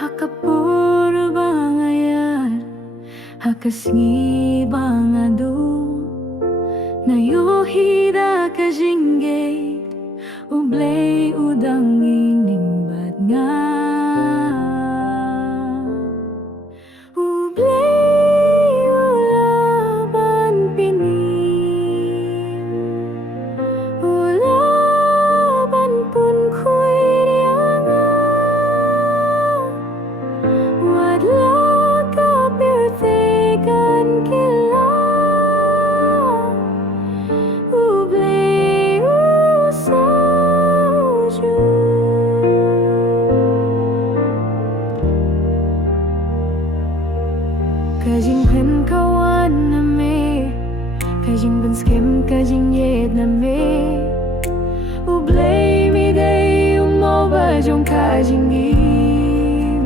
Hakapur bangayan, hakasngi bangadu, nayuhida kajingge, ublay udang inimbad nga. Ublay ulaban pinim, ulaban pun kuy dianga. Wadla ka pirtegan kila, ublay usaju. Kajing pen kawan na me, kajing ben skem kajing yed na me, ublay mi day umoba jong kajing im,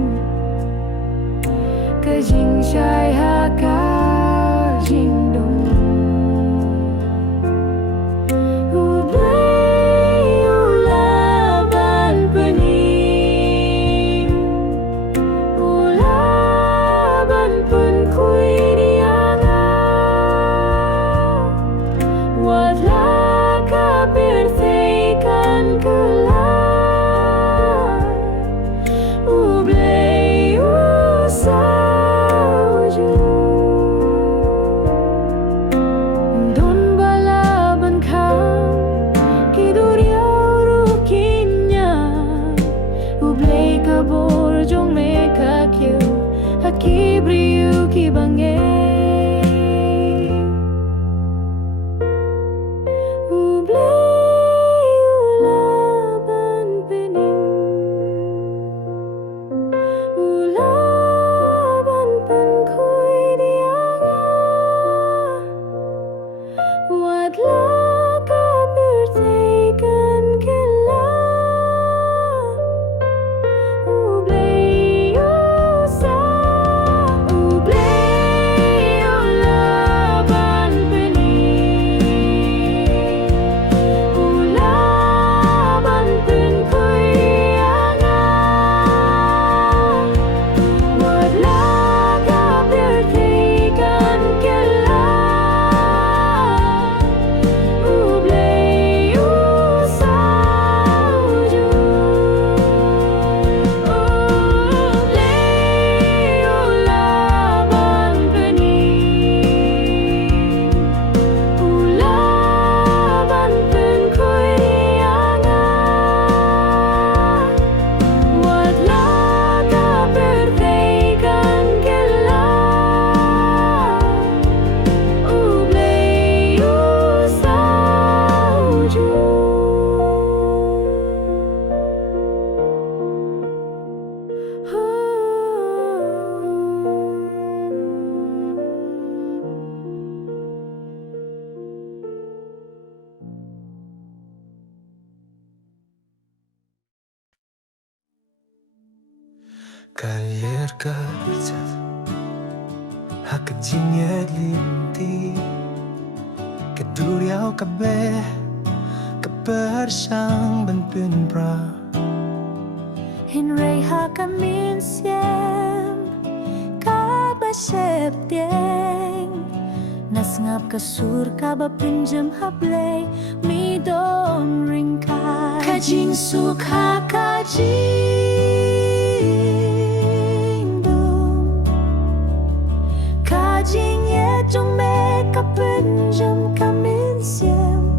kajing shay ha kajing dong. Ublay ulaban pening, ulaban pun kuy dianga. Wadla ka pirtegan kelai, ublay usaju. Don balaban kam kiduriau rukinya, ublay kabor jong meka kyu hakibriu kibange. Ublay ulaban pening, ulaban pun kuy dianga. Wadla ka pirtegan kelai, ublay ublay ulaban pening, ulaban pun kuy dianga. Wadla ka pirtegan kelai, ublay usaju. Ublay ulaban pening, ulaban pun kuy dianga. Wadla ka pirtegan kelai, ublay usaju. Kalir kerjat hak jinget linti keduriau kabeh kepersang ben pra Hinray hakamin siem kabasep tieng, nasngap kasur kaba pinjam hablay mi don ringkai. Kajing sukha kajing dum, kajing ye jong me kapinjam kamin siem,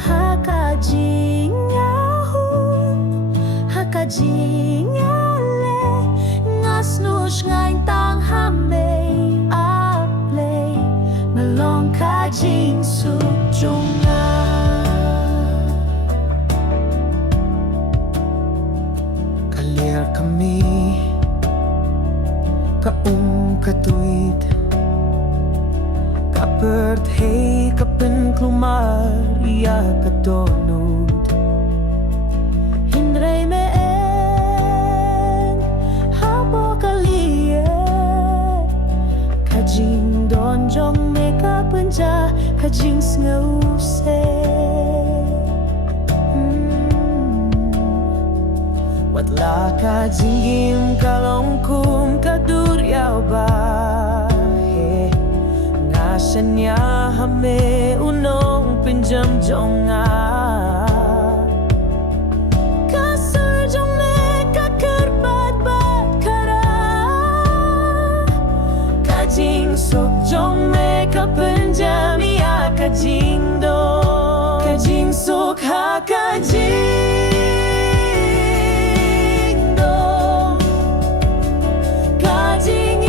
hakajing ahun, hakajing ale, ngasnus ngain tang hambe aplay, melong kajing sukjunga. kalir kami katuit kapert hey kapen klumar iya kadonod Hinray me en habo kalie, kajing don jong me kapenja, kajing snause. Watla ka jingim kalongkum kaduryaw ba Ngasanya hame unong pinjam jonga Kasur jong me kakerbat bat kara Kajing sok jong me kapenjam iya kajing do Kajing sok ha kajing Kajing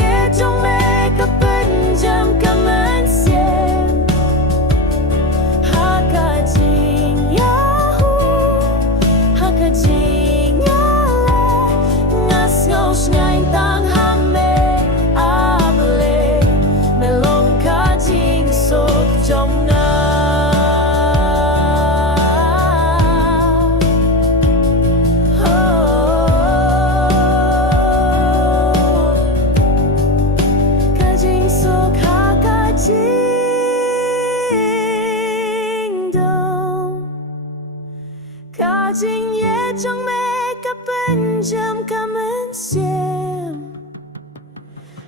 ye trong me kapenjam kamensiam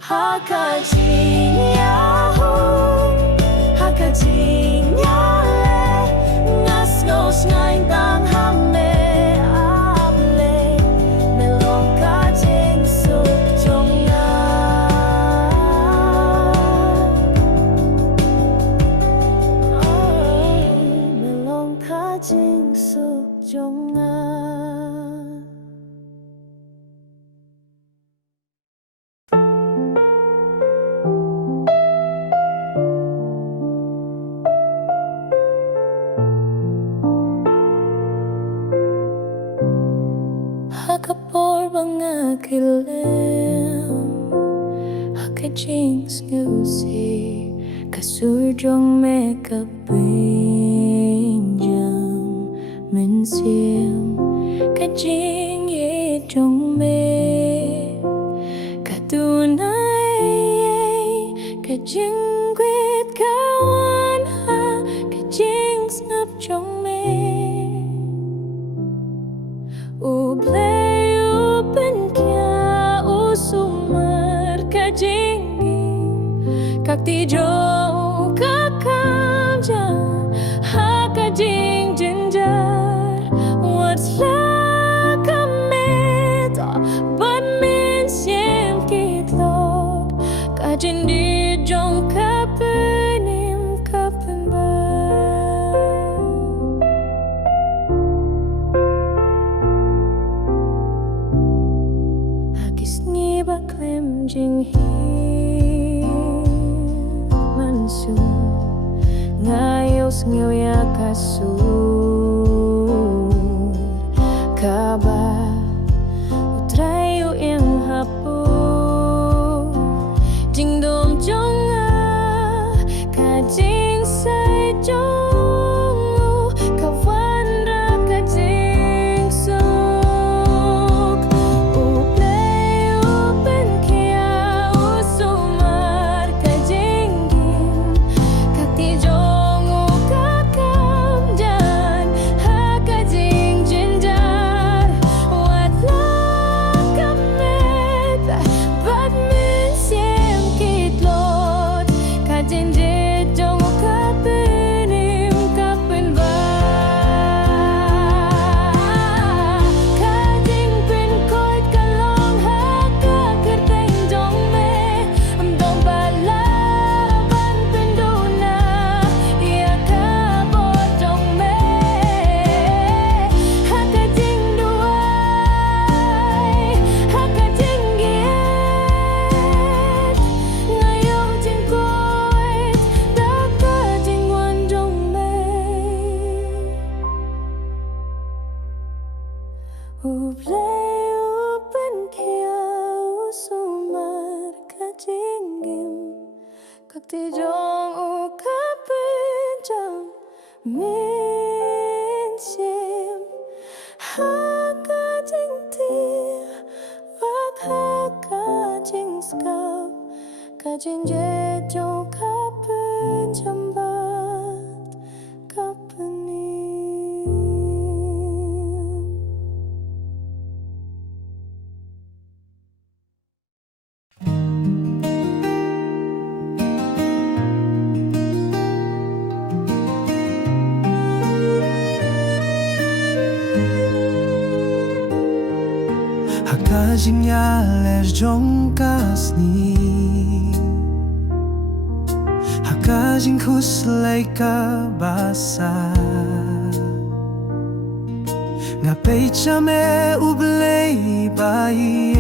Ha kajing yahu Ha kajing yale Ngas ngos ngain tang hame able Melong kajing suk jong ya Melong kajing suk jong Hakapor banga kilem Hakajing snusi Kasur jong me kapinjam Mensiam Kajing ye jong me Katunay Kajing gwit kawan ha Kajing snap jong me Ublay upen kya usumar kajingim Kakti jo kakamja ha kajing jinjar What's la kameta but min siem kitlop Kajin di jong kapenim kapen ba Baklem jing hi mansu ngayos ngaya kasu kaba utrayo yang hapu jing dom jonga kajing sai jong kawan ra kajing sok Ublay upen kia usumar kajingim Kakti jong ukapenjam minsim Ha kajing tir Wak ha kajing skap Kajing je jong kapenjam bat Kapenim Hakajinyales jongkasni Hakajing huslay ka basa Ngapay chame ublay baye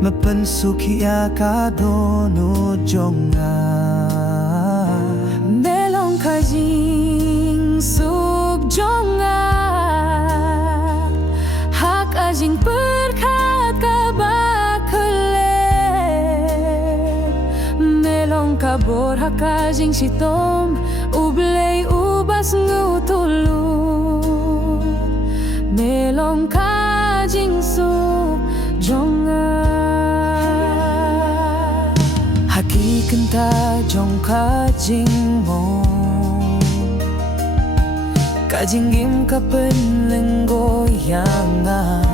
Mapansuki ka dono jonga Melong kajing suk jonga Hak ajing berkat kabakulet Melong kabor hak ajing sitom Ublay ubas ngutulun Melong kajing suk jonga Hakikanta jong kajing mo Kajing im ka penlenggoyangan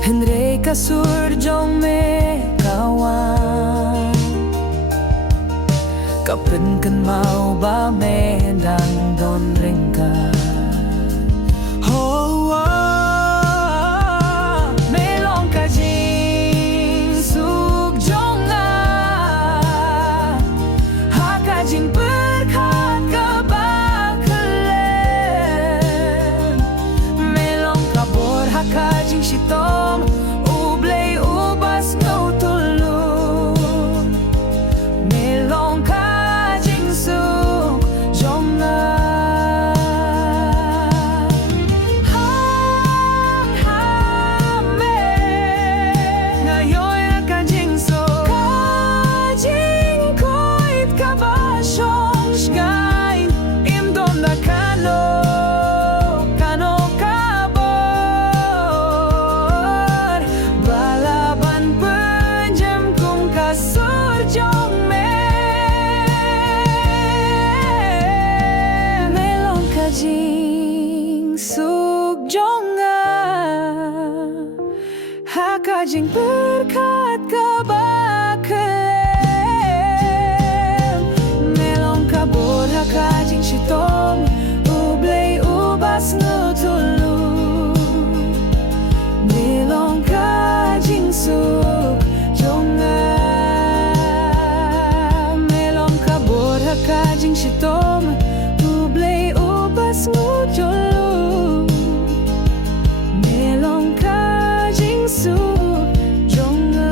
Henry kasur jong me kawan Kapen kan mau ba mendang don ringka Melong kajing suk jonga Hakajing berkat kabakulen Melong kabor hakajing sitom Ublay ubas ngutulun Melong kajing suk jonga Hakajing berkat kabakulen Melong kabor hakajing sitom Ublay ubas ngutulun Melong kajing suk jonga Melong kabor hakajing sitom Ublay ubas ngutulun Melong kajing suk jonga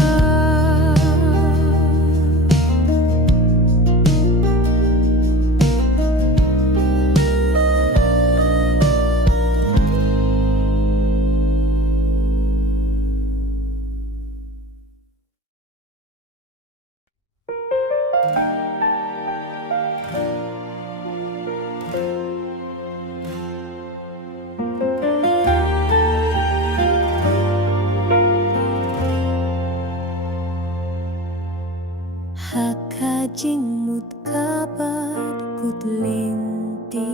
Hakajing mut kabat kutlinti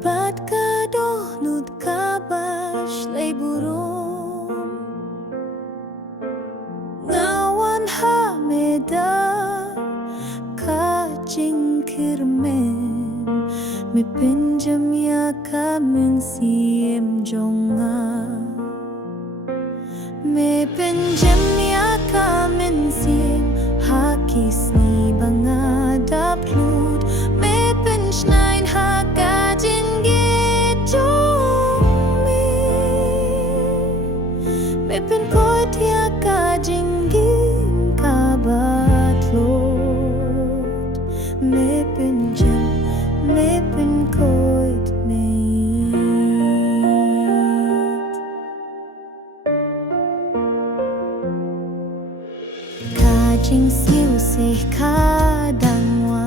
Bat kadoh nut kabash lay burung Ngawan hameda kajing kirmen Me pinjam ya kamen siem jonga Me pinjam ya kamen siem hakis ni bangadap lud Me pinschnein hakajin gejong Me pin koit ya kajing gin kabat lud Me pinjam me pin koit me Kajing siu sih kadangwa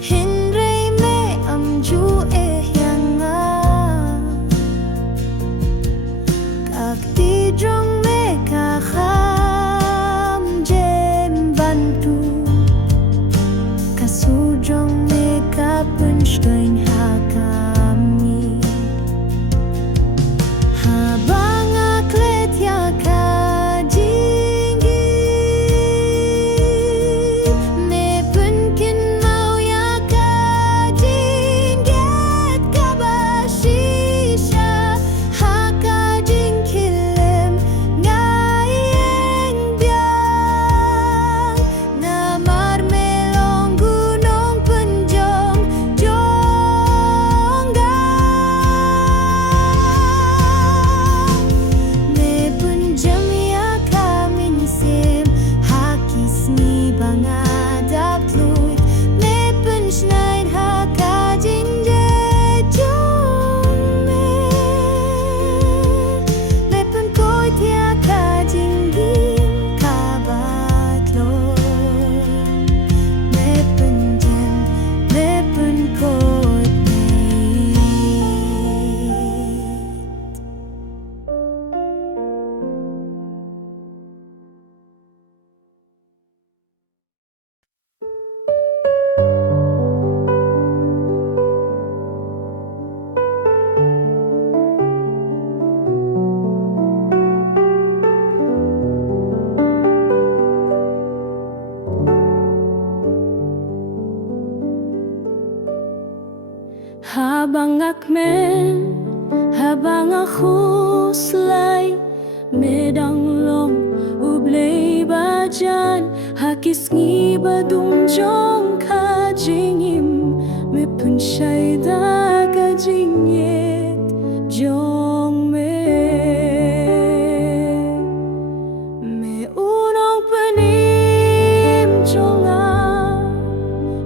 Hindray me amju yanga Kak tidrong me kaham jem bantu Kasudrong me kapunstein hakami Habang aklet ya kajingi Me punkin mau ya Habang akmen, habang ako selai Medanglong ublay ba dyan Hakis ngi ba dumjong ka jingim Me punsyay da ka jingyet jong me unong panim jong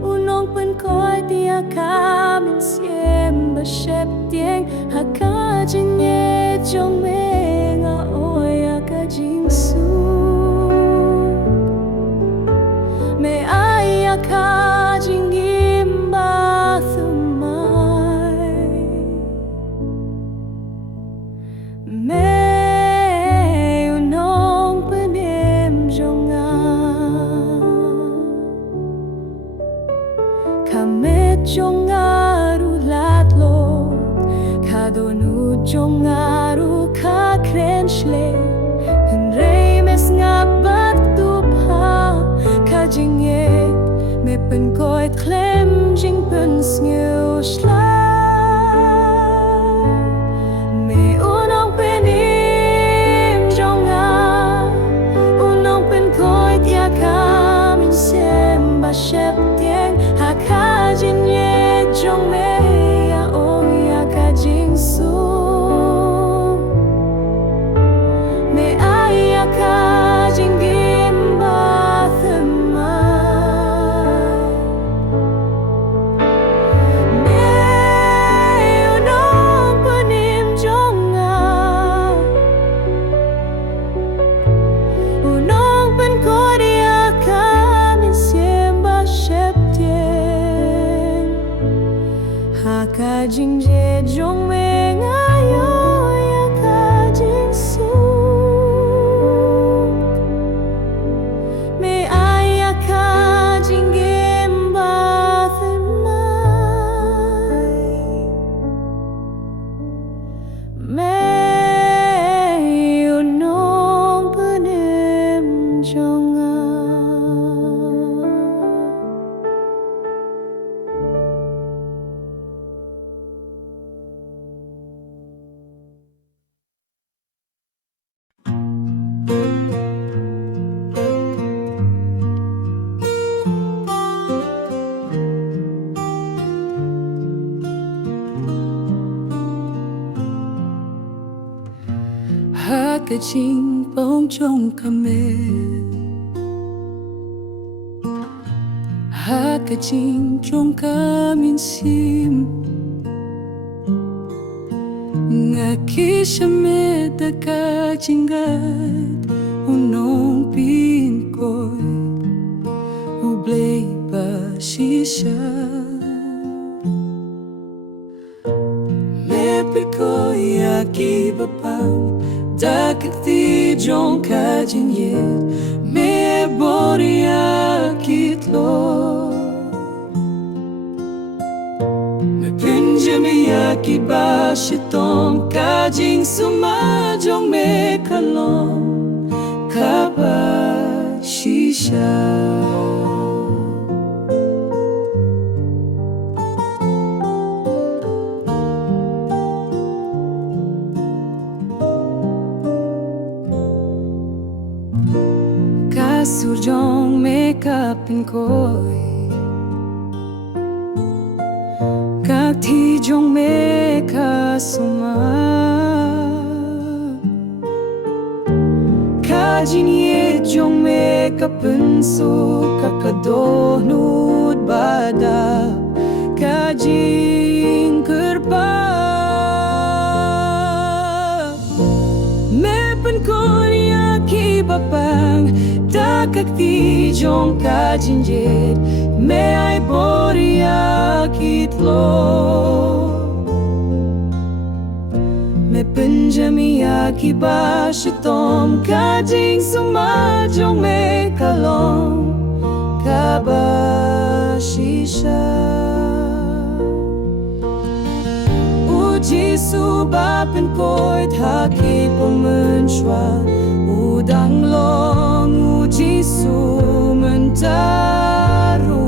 unong pen koy dia kamin siem ba shep tieng haka jingyet jong me nga oya ka jingsu me aya ka jingim ba thumai me unong panim jonga kamet jonga rulatlo kadonu jonga ru ka krenshle henrei mes ngabat tupha ka jinget me pen koy klem jing pen sneu shla me unong penim jonga unong pen koy tia kamin sem ba shep tieng haka jinget jong me ya o ya ka jing su me aya ka jing gim ba themai me unong panim jonga unong pen kodia kamin siem ba shep tieng haka jing je jong me ngayo ya ka jing su me aya ka jing gim ba themai me unong panim jonga haka jing bong jong kame haka jing jong kamin sim ngakishame da ka jingat unong pin koy ublay ba shisha me pekoy aki bapam Dakati jong ka jinyet me boria kitlo me pinjami aki ba shitom ka jing suma jong me kalom ka ba shisha surjong makeup in koy kak thi jong me ka suma ka jinye jong me ka penso ka kado nud bada ka jing kerba me pen koy aki bapang Dakak ti jong ka jinjet me ai boria kitlo me penjami aki ba shitom ka jing suma jong me kalom ka ba shisha uji su ba pen koy haki pomen shwa udang long Jisu mentaru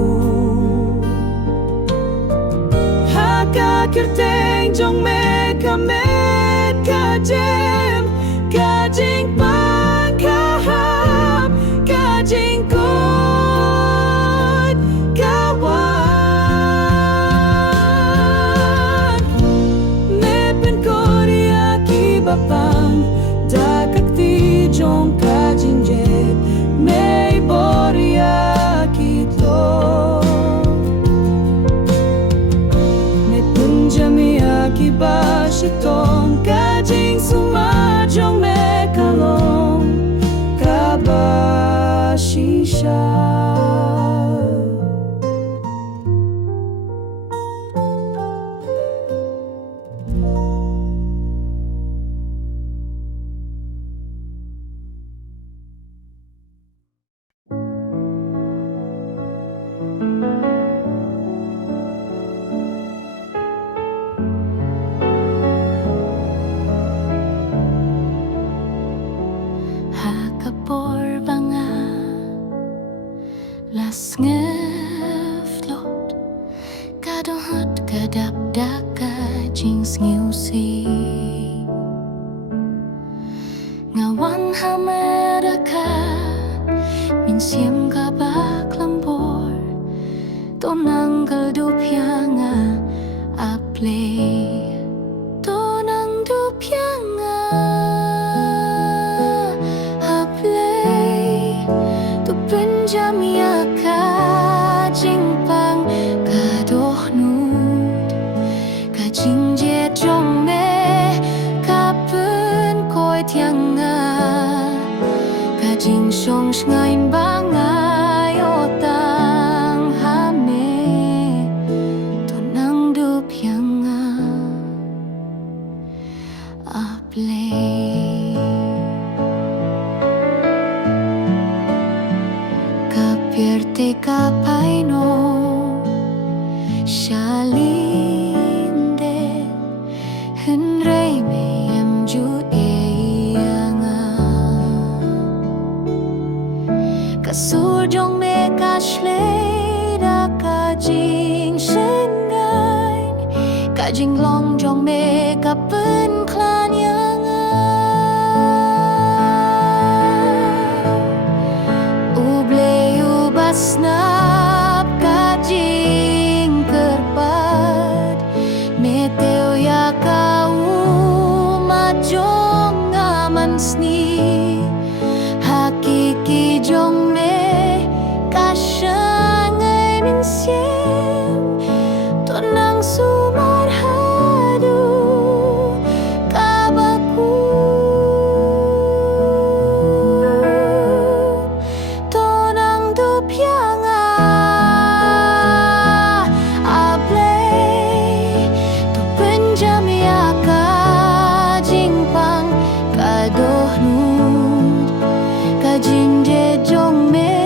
haka akhir teng jong me kamet kajem kajing pangkahap kajing kot kawan mepen korea ki bapang dakak ti jong kajing jet me boria kito me punjamia ki bashitong kajing sumajong me kalong kabashisha. Hakapor banga las ngeflot kadonghot kadapdaka jings ngiusi ngawan hameraka minsiem kabak lembor tonang keldupyanga aple tonang dupyanga penjamia kajing pang kadoh nut kajing je jong me kapen koi tianga kajing song ngain bangai otang hame tonang dup yanga aple Pierte kapaino shalinde henrei meyem ju eyanga kasur jong me kashleda kajing shengain kajing long jong me kapen klan yanga snap kajing kerpat meteo ya kau majong aman sni hakiki jong me kasyangai min siem tonang sumar hadu kabaku kajing je jong me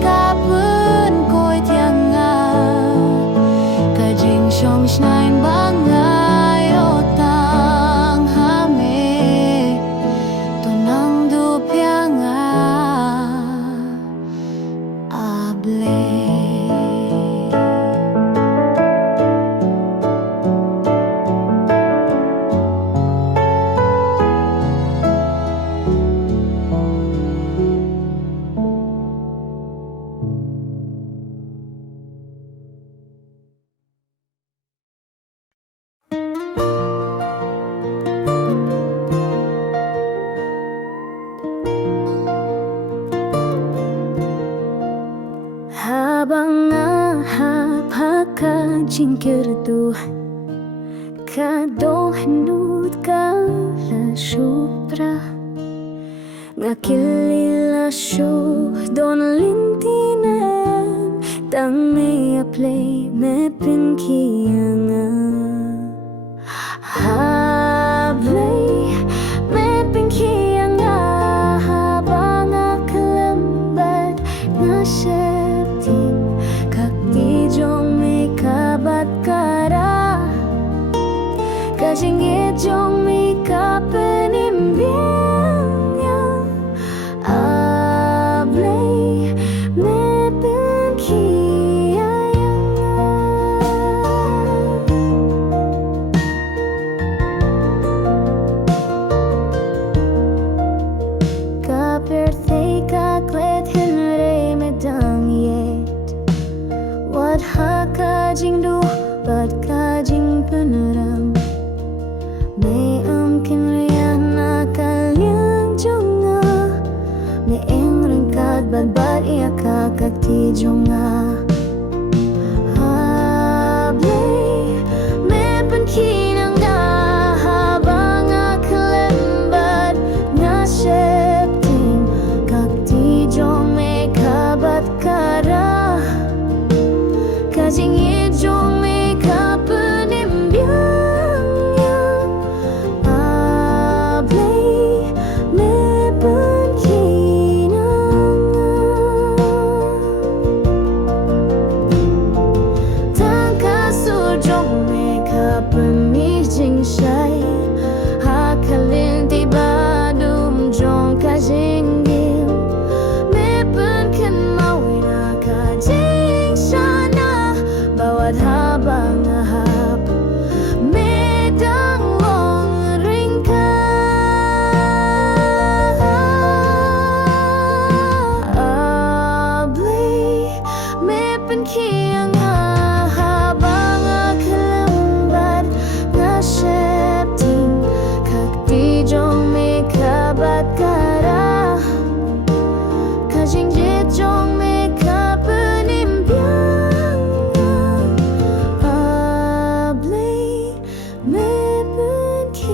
kapen koi tianga kajing shong shnain bangai otang hame tonang dup yanga able. Habang ahap jingkir tu kadohnut kala supra ngakilila syuh don lintinan tang me play me pinkianga hablay me pinkianga habang akalambat nasya kabat kara kajing jong mi kapenimbiangnya ablay me penkiayanga bat kajing peneram me mungkin riana kalian jonga me eng rengkat bat ia kakak ti jonga hablay me penkinang na habang aklembat nga septing kak ti jong me kabat kara kajing jong me kapenimbyang ablay me penkinang tangka sujong me kapenijing shay hakalin tiba dum jong kajing gil me penken mawina kajing shana bawat habang ahap medang long ringkat ablay me penkiang habang akalambat nga septing kak ti jong me kabat kara kajing jit jong me kapenimbyang ablay me penkiang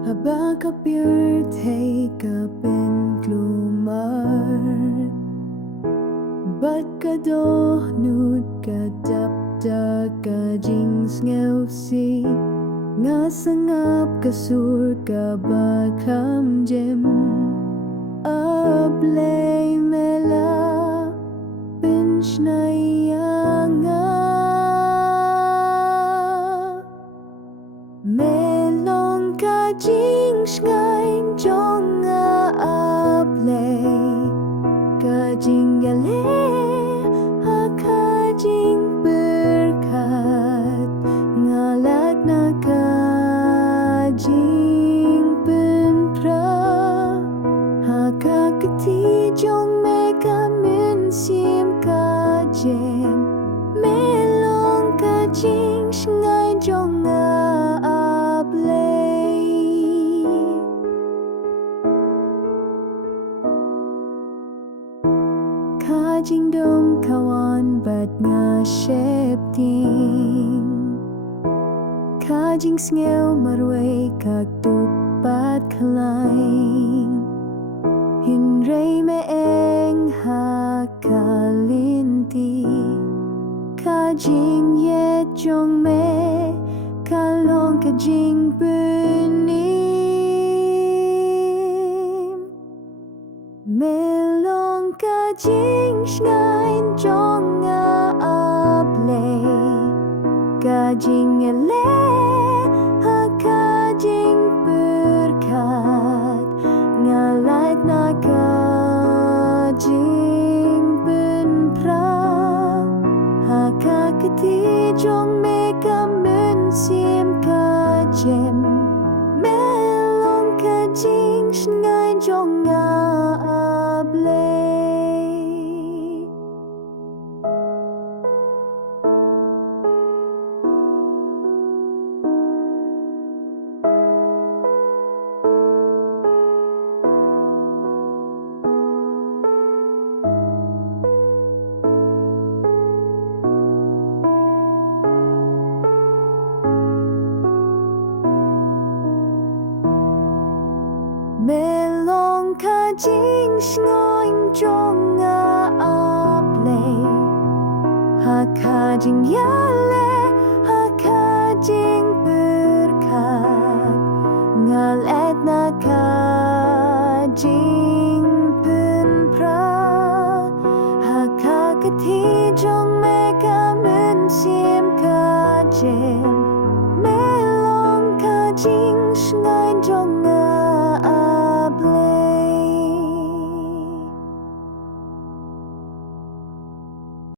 Haba ka birthday ka penklumar Bat ka dohnut ka dapda ka jings ngewsi Nga sangap ka sur ka bakam jem Ablay mela pinch na iyanga Melong kajing ngayon jong ablay kajing yale kajing berkat ngalat na kajing pentra hakakati jong me kamin sim kajem melong kajing ngayon jong kajing dom kawan bat nga septing kajing sngew marway kag tupat kalain hinray me eng hakalinti kajing yet jong me kalong kajing benim melong kajing ngayon jong ablay kajing ele kajing berkat ngalat na kajing benpra hakakati jong me kamen sim kajem melong kajing ngayon jong ablay melong kajing ngayon jong ablay hakajing yale hakajing berkat ngalat na kajing penpra hakakati jong me kamen sim